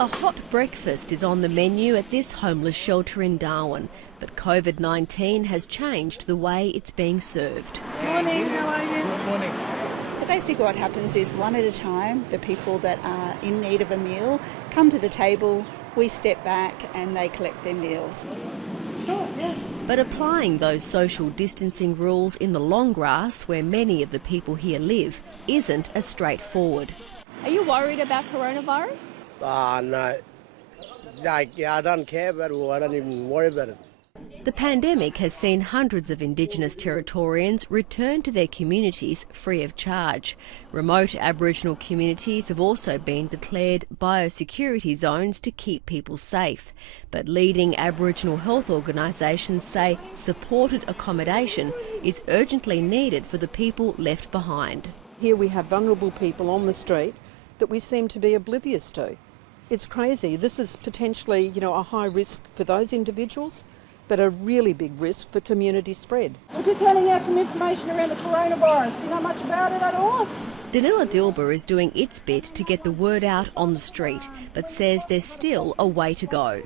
A hot breakfast is on the menu at this homeless shelter in Darwin, but COVID-19 has changed the way it's being served. Morning, how are you? Good morning. So basically what happens is one at a time, the people that are in need of a meal come to the table, we step back and they collect their meals. Sure, yeah. But applying those social distancing rules in the long grass, where many of the people here live, isn't as straightforward. Are you worried about coronavirus? No. I don't care about it. I don't even worry about it. The pandemic has seen hundreds of Indigenous Territorians return to their communities free of charge. Remote Aboriginal communities have also been declared biosecurity zones to keep people safe. But leading Aboriginal health organisations say supported accommodation is urgently needed for the people left behind. Here we have vulnerable people on the street that we seem to be oblivious to. It's crazy. This is potentially, a high risk for those individuals, but a really big risk for community spread. We're just handing out some information around the coronavirus. Do you know much about it at all? Danila Dilba is doing its bit to get the word out on the street, but says there's still a way to go.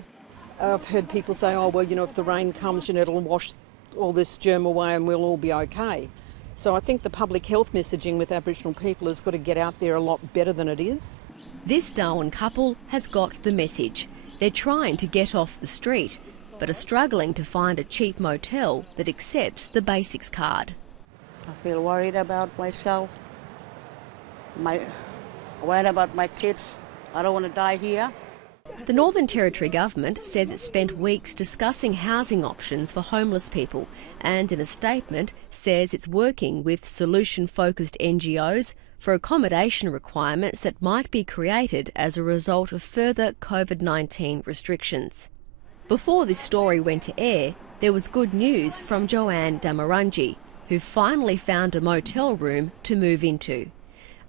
I've heard people say, if the rain comes, it'll wash all this germ away and we'll all be okay. So I think the public health messaging with Aboriginal people has got to get out there a lot better than it is. This Darwin couple has got the message. They're trying to get off the street, but are struggling to find a cheap motel that accepts the basics card. I feel worried about myself, worried about my kids. I don't want to die here. The Northern Territory government says it spent weeks discussing housing options for homeless people and in a statement says it's working with solution-focused NGOs for accommodation requirements that might be created as a result of further COVID-19 restrictions. Before this story went to air, there was good news from Joanne Damarangi, who finally found a motel room to move into.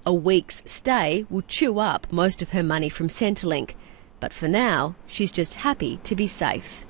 A week's stay will chew up most of her money from Centrelink, but for now, she's just happy to be safe.